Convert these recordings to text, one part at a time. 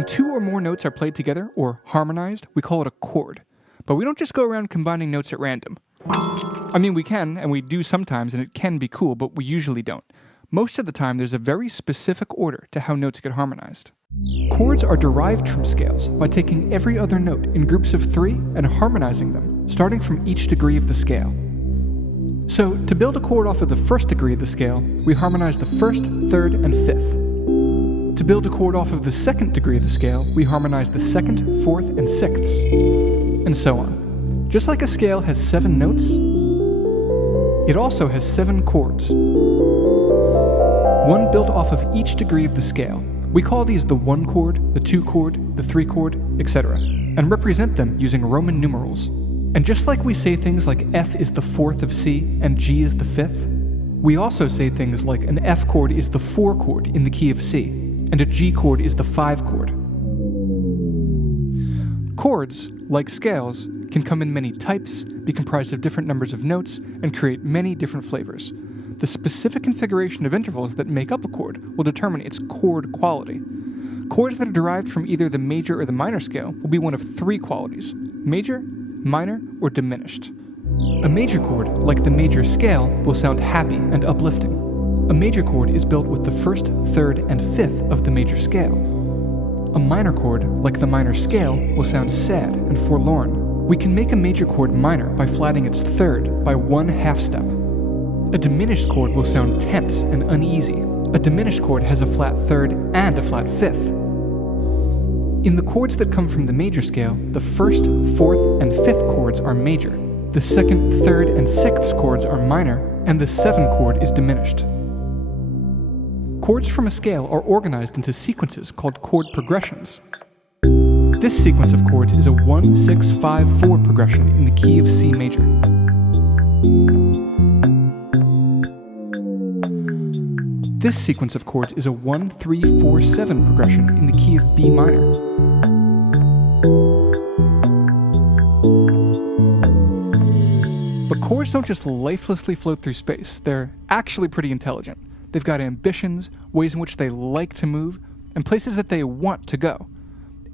When two or more notes are played together, or harmonized, we call it a chord. But we don't just go around combining notes at random. I mean, we can, and we do sometimes, and it can be cool, but we usually don't. Most of the time, there's a very specific order to how notes get harmonized. Chords are derived from scales by taking every other note in groups of 3 and harmonizing them, starting from each degree of the scale. So, to build a chord off of the first degree of the scale, we harmonize the 1st, 3rd, and 5th. To build a chord off of the 2nd degree of the scale, we harmonize the 2nd, 4th, and 6ths, and so on. Just like a scale has 7 notes, it also has 7 chords. One built off of each degree of the scale. We call these the 1 chord, the 2 chord, the 3 chord, etc., and represent them using Roman numerals. And just like we say things like F is the 4th of C and G is the 5th, we also say things like an F chord is the 4 chord in the key of C, and a G chord is the 5 chord. Chords, like scales, can come in many types, be comprised of different numbers of notes, and create many different flavors. The specific configuration of intervals that make up a chord will determine its chord quality. Chords that are derived from either the major or the minor scale will be one of 3 qualities: major, minor, or diminished. A major chord, like the major scale, will sound happy and uplifting. A major chord is built with the 1st, 3rd, and 5th of the major scale. A minor chord, like the minor scale, will sound sad and forlorn. We can make a major chord minor by flatting its 3rd by 1 half step. A diminished chord will sound tense and uneasy. A diminished chord has a flat 3rd and a flat 5th. In the chords that come from the major scale, the 1st, 4th, and 5th chords are major. The 2nd, 3rd, and 6th chords are minor, and the 7th chord is diminished. Chords from a scale are organized into sequences called chord progressions. This sequence of chords is a 1, 6, 5, 4 progression in the key of C major. This sequence of chords is a 1, 3, 4, 7 progression in the key of B minor. But chords don't just lifelessly float through space, they're actually pretty intelligent. They've got ambitions, ways in which they like to move, and places that they want to go.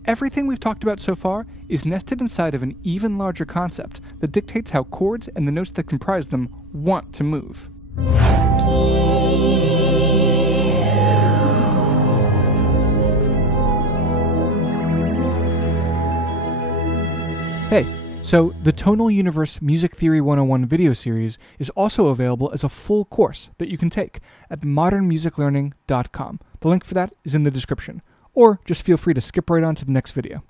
Everything we've talked about so far is nested inside of an even larger concept that dictates how chords and the notes that comprise them want to move. Hey, so the Tonal Universe Music Theory 101 video series is also available as a full course that you can take at modernmusiclearning.com. The link for that is in the description. Or just feel free to skip right on to the next video.